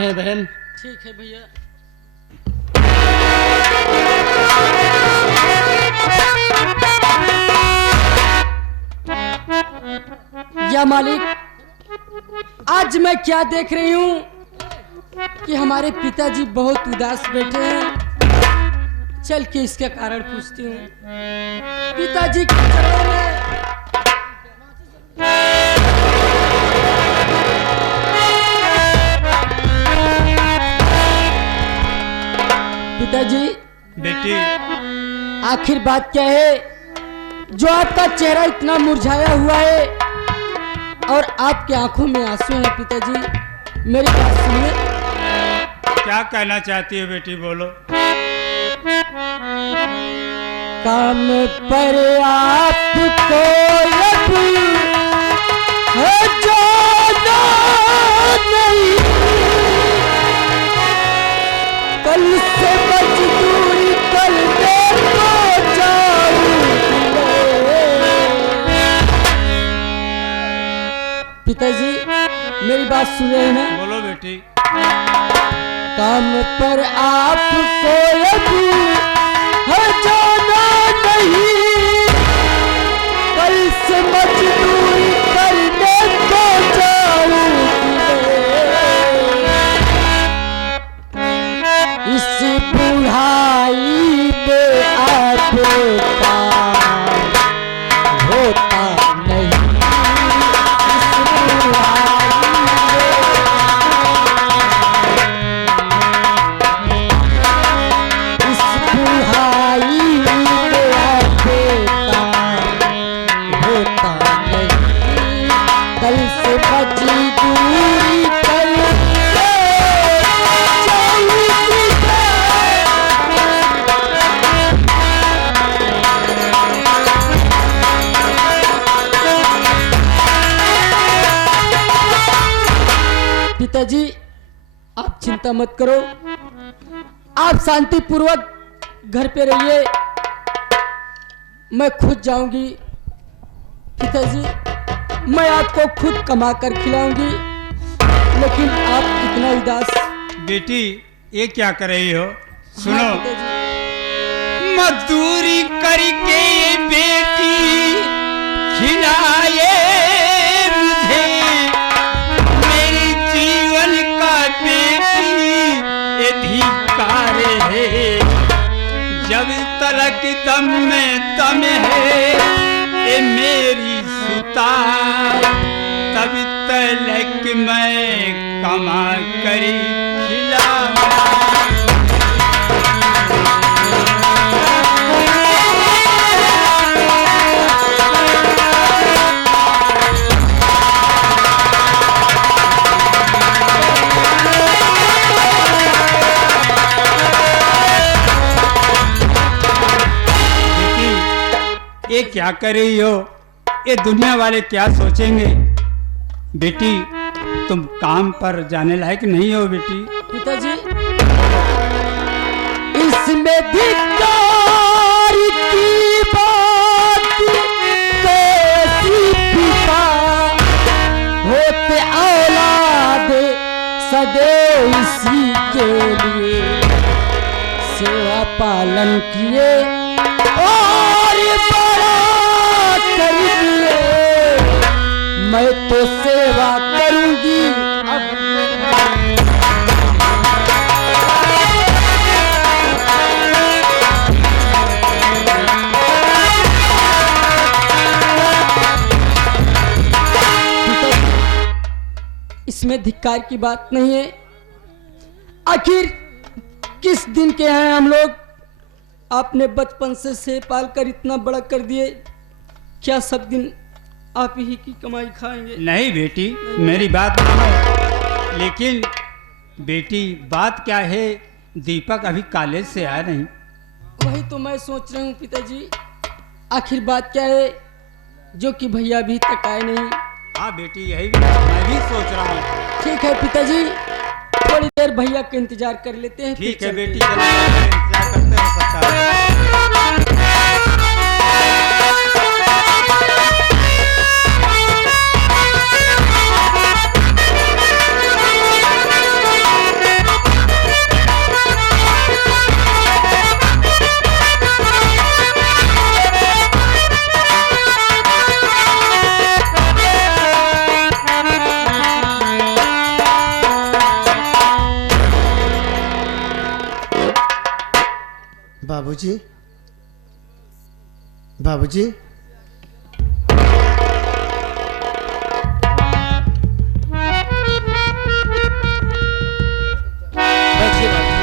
हैं बहन। ठीक है भैया। या मालिक, आज मैं क्या देख रही हूँ कि हमारे पिताजी बहुत उदास बैठे हैं। चल के इसका कारण पूछती हूँ। पिताजी के चरणों में पिताजी। बेटी, आखिर बात क्या है जो आपका चेहरा इतना मुरझाया हुआ है और आपकी आंखों में आंसू हैं? पिताजी मेरी बात सुनिए। क्या कहना चाहती हो बेटी, बोलो। काम पर आपको है जाना नहीं, कल से मजदूरी करने को जाऊंगी। पिताजी मेरी बात सुन रहे हैं ना? बोलो बेटी। काम पर आपको अभी है जाना नहीं, कल से मजदूरी करने को जाऊंगी। इस बुढ़ाई में आपका होता नहीं, इस बुढ़ाई में आपका होता नहीं, कल से मजदूरी करने पिताजी आप चिंता मत करो, आप शांतिपूर्वक घर पे रहिए, मैं खुद जाऊंगी। पिताजी मैं आपको खुद कमा कर खिलाऊंगी, लेकिन आप इतना उदास। बेटी ये क्या कर रही हो? सुनो। हाँ, पिताजी। मजदूरी करके बेटी खिलाए मुझे, मेरे जीवन का बेटी अधिकार है। जब तलक दम में दम है ये मेरी सुता, तब तलक मैं कमा कर खिलाऊंगा। ये क्या कर रही हो? ये दुनिया वाले क्या सोचेंगे? बेटी तुम काम पर जाने लायक नहीं हो बेटी। पिताजी इसमें धिक्कार की बात कैसी पिता होते औलाद सदैव इसी के लिए सेवा पालन किए और बड़ा कर दिए। मैं तो सेवा करूंगी अब। इसमें धिक्कार की बात नहीं है। आखिर किस दिन के हैं हम लोग? आपने बचपन से पाल कर इतना बड़ा कर दिए, क्या सब दिन आप ही की कमाई खाएंगे? नहीं बेटी मेरी बात मानो। लेकिन बेटी बात क्या है, दीपक अभी कॉलेज से आया नहीं। वही तो मैं सोच रहा हूँ पिताजी, आखिर बात क्या है जो कि भैया अभी तक आए नहीं। हाँ बेटी यही मैं भी सोच रहा हूँ। ठीक है पिताजी, थोड़ी देर भैया का इंतजार कर लेते हैं। ठीक फिर है चलते बेटी, हैं। इंतजार करते हैं सबका। बाबूजी, बाबूजी, बैठिए बाबूजी।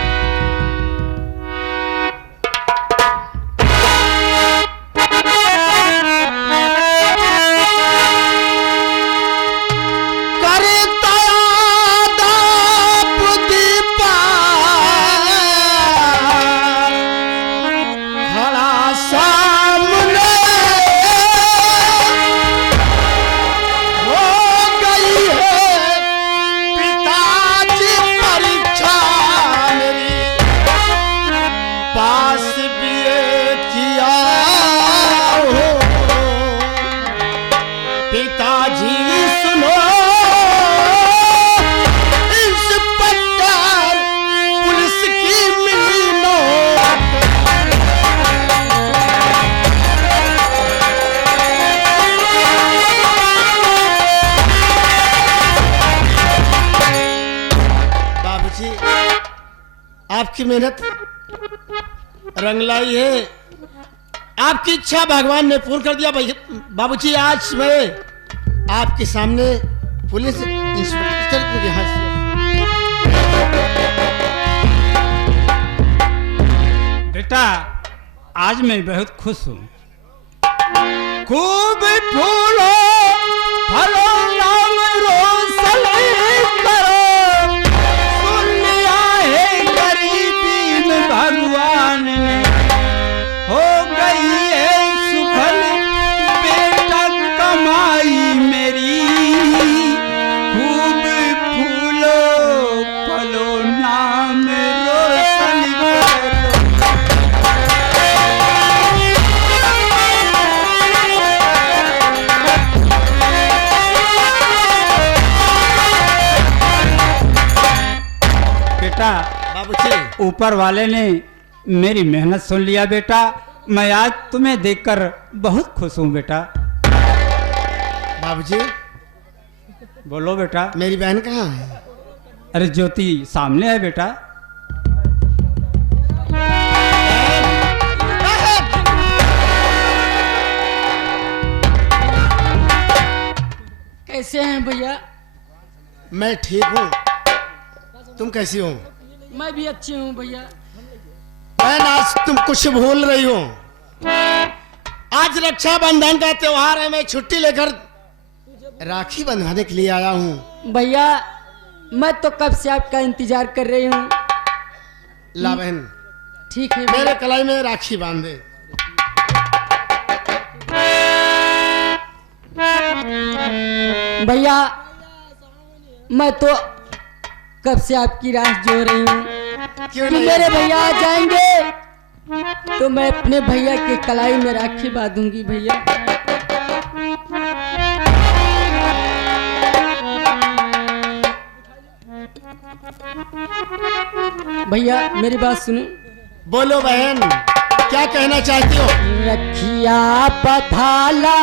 आपकी मेहनत रंग लाई है, आपकी इच्छा भगवान ने पूर्ण कर दिया। बाबूजी, आज मैं आपके सामने पुलिस इंस्पेक्टर की हैसियत। बेटा, आज मैं बहुत खुश हूँ। खूब फूलो फलो नाम रोशन करो, सुन लिया है गरीबी में भगवान ने हो गई है सुफल बेटा कमाई मेरी। खूब फूलो फलो नाम रोशन करो। बेटा, बाबूजी, ऊपर वाले ने मेरी मेहनत सुन लिया बेटा। मैं आज तुम्हें देखकर बहुत खुश हूँ बेटा। बाबूजी, बोलो बेटा। मेरी बहन कहाँ है? अरे ज्योति सामने है बेटा। कैसे हैं भैया? मैं ठीक हूँ, तुम कैसी हो? मैं भी अच्छी हूँ भैया। बहन, आज तुम कुछ भूल रही हो। आज रक्षाबंधन का त्योहार है, मैं छुट्टी लेकर राखी बंधवाने के लिए आया हूँ। भैया, मैं तो कब से आपका इंतजार कर रही हूँ। ला बहन, ठीक है मेरे भैया। कलाई में राखी बांध दे। भैया, मैं तो कब से आपकी राह जो रही हूँ क्यों कि नहीं? मेरे भैया आ जाएंगे तो मैं अपने भैया के कलाई में राखी बांधूंगी। भैया, भैया मेरी बात सुनो। बोलो बहन, क्या कहना चाहती हो? रखिया पथाला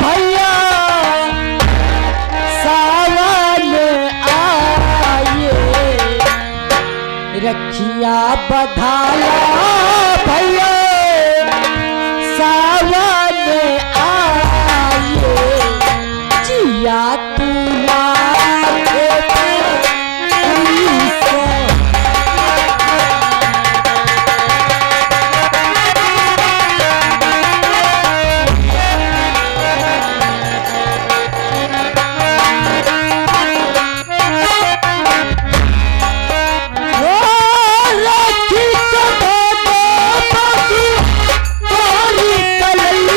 भैया सावन आए, रखिया बधाला भैया सावन आए, जिया तू लागे पुलिस। रखी कदम बाकी तोरी कलैया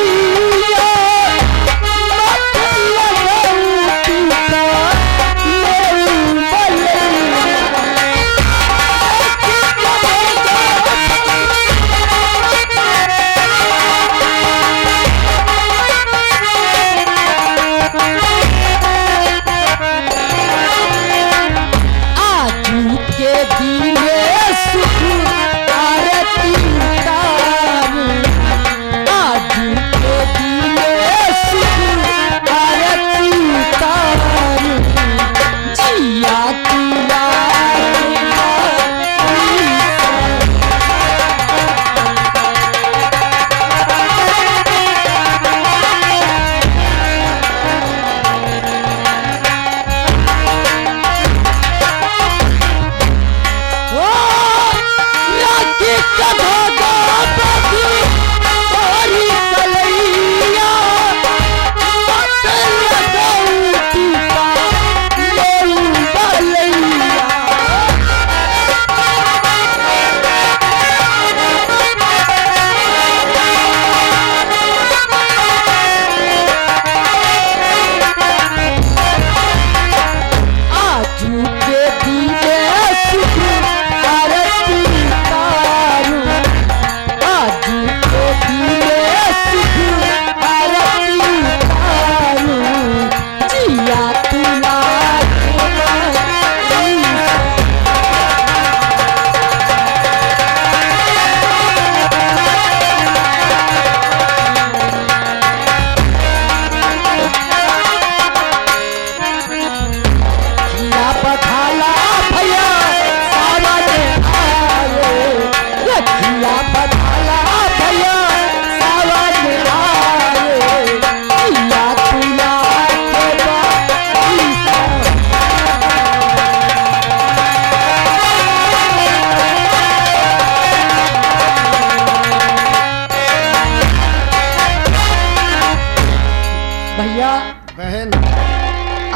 भैया बहन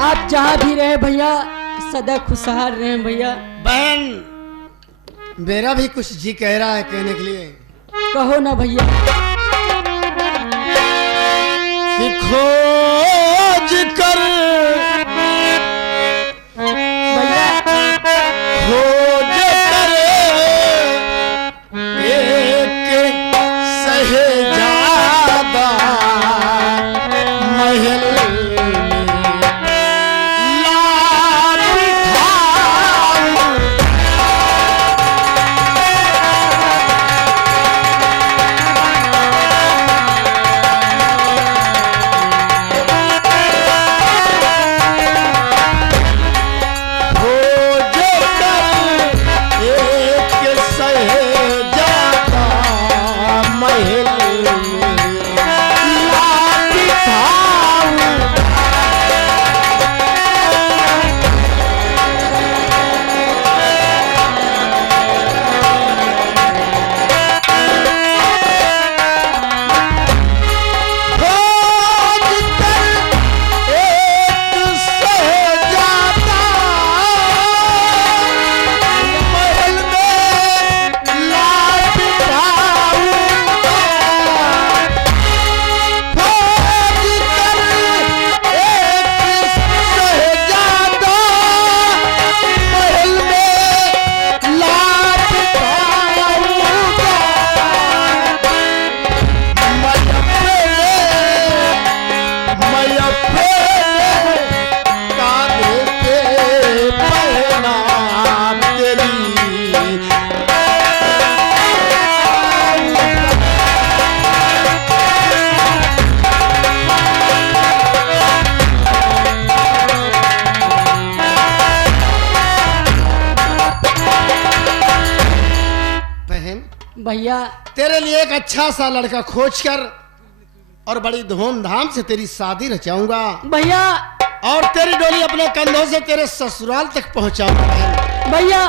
आप जहाँ भी रहे भैया सदा खुशहाल रहे भैया। बहन मेरा भी कुछ जी कह रहा है कहने के लिए। कहो ना भैया। कि खोज कर भैया खोज कर एक सहेजादा महल भैया तेरे लिए एक अच्छा सा लड़का खोज कर और बड़ी धूमधाम से तेरी शादी रचाऊंगा भैया। और तेरी डोली अपने कंधों से तेरे ससुराल तक पहुंचाऊंगा। भैया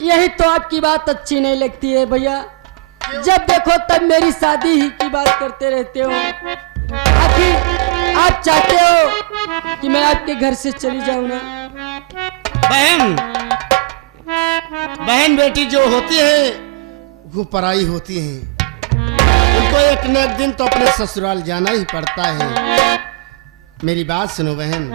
यही तो आपकी बात अच्छी नहीं लगती है भैया। जब देखो तब मेरी शादी ही की बात करते रहते हो। आखिर आप चाहते हो कि मैं आपके घर से चली जाऊं ना? बहन बहन बेटी जो होती है वो पराई होती हैं। उनको एक न एक दिन तो अपने ससुराल जाना ही पड़ता है। मेरी बात सुनो बहन।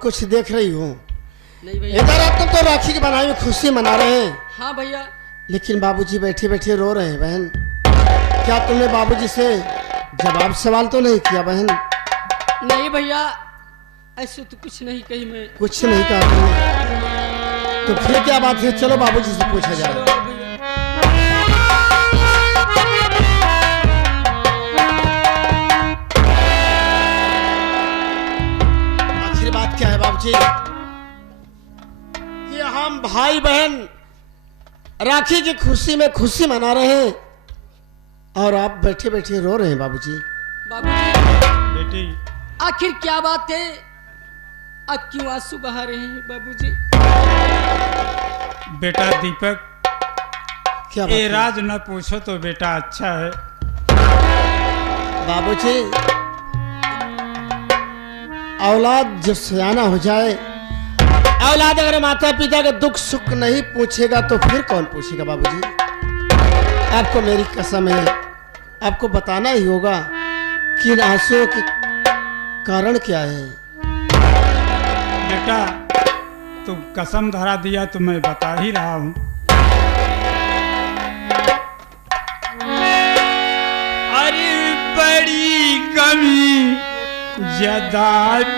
कुछ देख रही हूँ। नहीं भैया। इधर आप तो राखी की बनाई में खुशी मना रहे हैं, हाँ भैया। लेकिन बाबूजी बैठे बैठे रो रहे हैं। बहन, क्या तुमने बाबूजी से जवाब सवाल तो नहीं किया? बहन नहीं भैया, ऐसे तो कुछ नहीं कही मैं। कुछ नहीं कहा तुमने, तो फिर क्या बात है? चलो बाबूजी से पूछा जाए। चलो भैया। आखिर बात क्या है बाबूजी कि हम भाई बहन राखी की खुशी में खुशी मना रहे हैं और आप बैठे बैठे रो रहे हैं? बाबूजी बाबूजी, बेटी, आखिर क्या बात है? आप क्यों आंसू बहा रहे हैं बाबूजी? बेटा दीपक, क्या बात ये है? राज न पूछो तो बेटा अच्छा है। बाबूजी, औलाद जब सयाना हो जाए, औलाद अगर माता पिता का दुख सुख नहीं पूछेगा तो फिर कौन पूछेगा? बाबूजी, आपको मेरी कसम है, आपको बताना ही होगा कि इन आंसुओं के कारण क्या है। बेटा, तुम कसम धरा दिया तो मैं बता ही रहा हूँ। अरे बड़ी कमी ज्यादा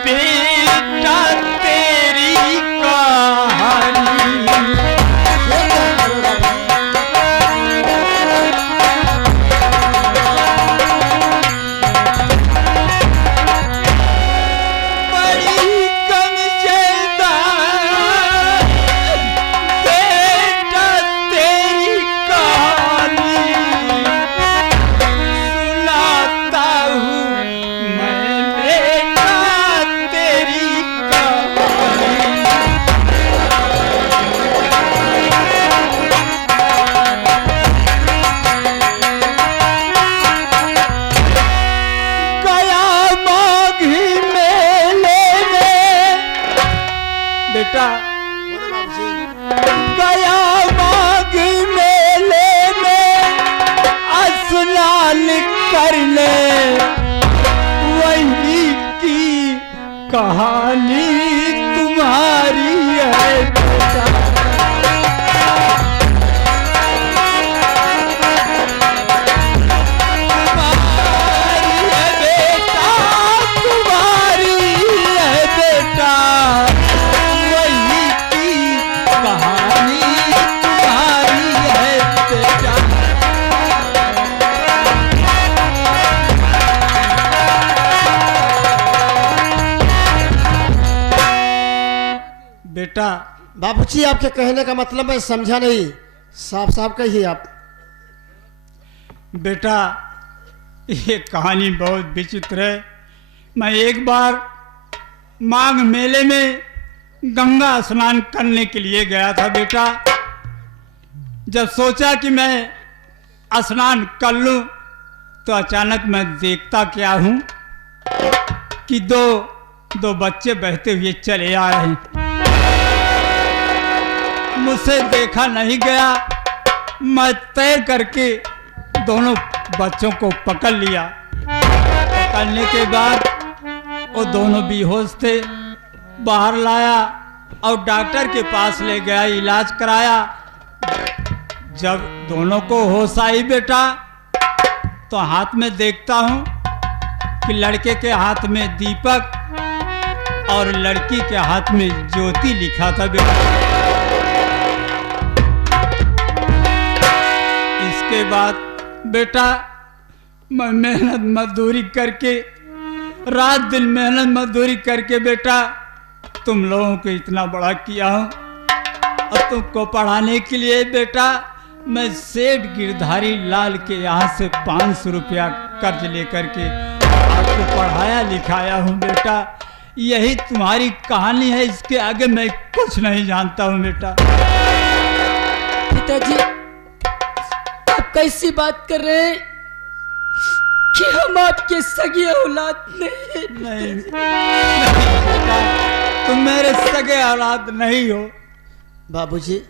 बेटा तेरी कहानी। बेटा बोलो बाबूजी। गया माघ मेले में स्नान करने, वही की कहानी तुम्हारी है बेटा। तुम्हारी है बेटा, तुम्हारी है बेटा, वही की कहानी तुम्हारी है बेटा। बेटा बाबूजी, आपके कहने का मतलब मैं समझा नहीं, साफ साफ कहिए आप। बेटा, ये कहानी बहुत विचित्र है। मैं एक बार माघ मेले में गंगा स्नान करने के लिए गया था बेटा। जब सोचा कि मैं स्नान कर लूं तो अचानक मैं देखता क्या हूं कि दो बच्चे बहते हुए चले आ रहे हैं। मुझसे देखा नहीं गया, मैं तैर करके दोनों बच्चों को पकड़ लिया। पकड़ने के बाद वो दोनों बेहोश थे, बाहर लाया और डॉक्टर के पास ले गया, इलाज कराया। जब दोनों को होश आई बेटा तो हाथ में देखता हूँ कि लड़के के हाथ में दीपक और लड़की के हाथ में ज्योति लिखा था बेटा। इसके बाद बेटा मैं मेहनत मजदूरी करके, रात दिन मेहनत मजदूरी करके बेटा तुम लोगों को इतना बड़ा किया हूँ। और तुमको पढ़ाने के लिए बेटा मैं सेठ गिरधारी लाल के यहाँ से 500 रुपया कर्ज लेकर के आपको पढ़ाया लिखाया हूँ बेटा। यही तुम्हारी कहानी है, इसके आगे मैं कुछ नहीं जानता हूँ बेटा। पिताजी, आप कैसी बात कर रहे हैं कि हम आपके सगे औलाद नहीं बेटा, तुम मेरे सगे औलाद नहीं हो। बाबूजी,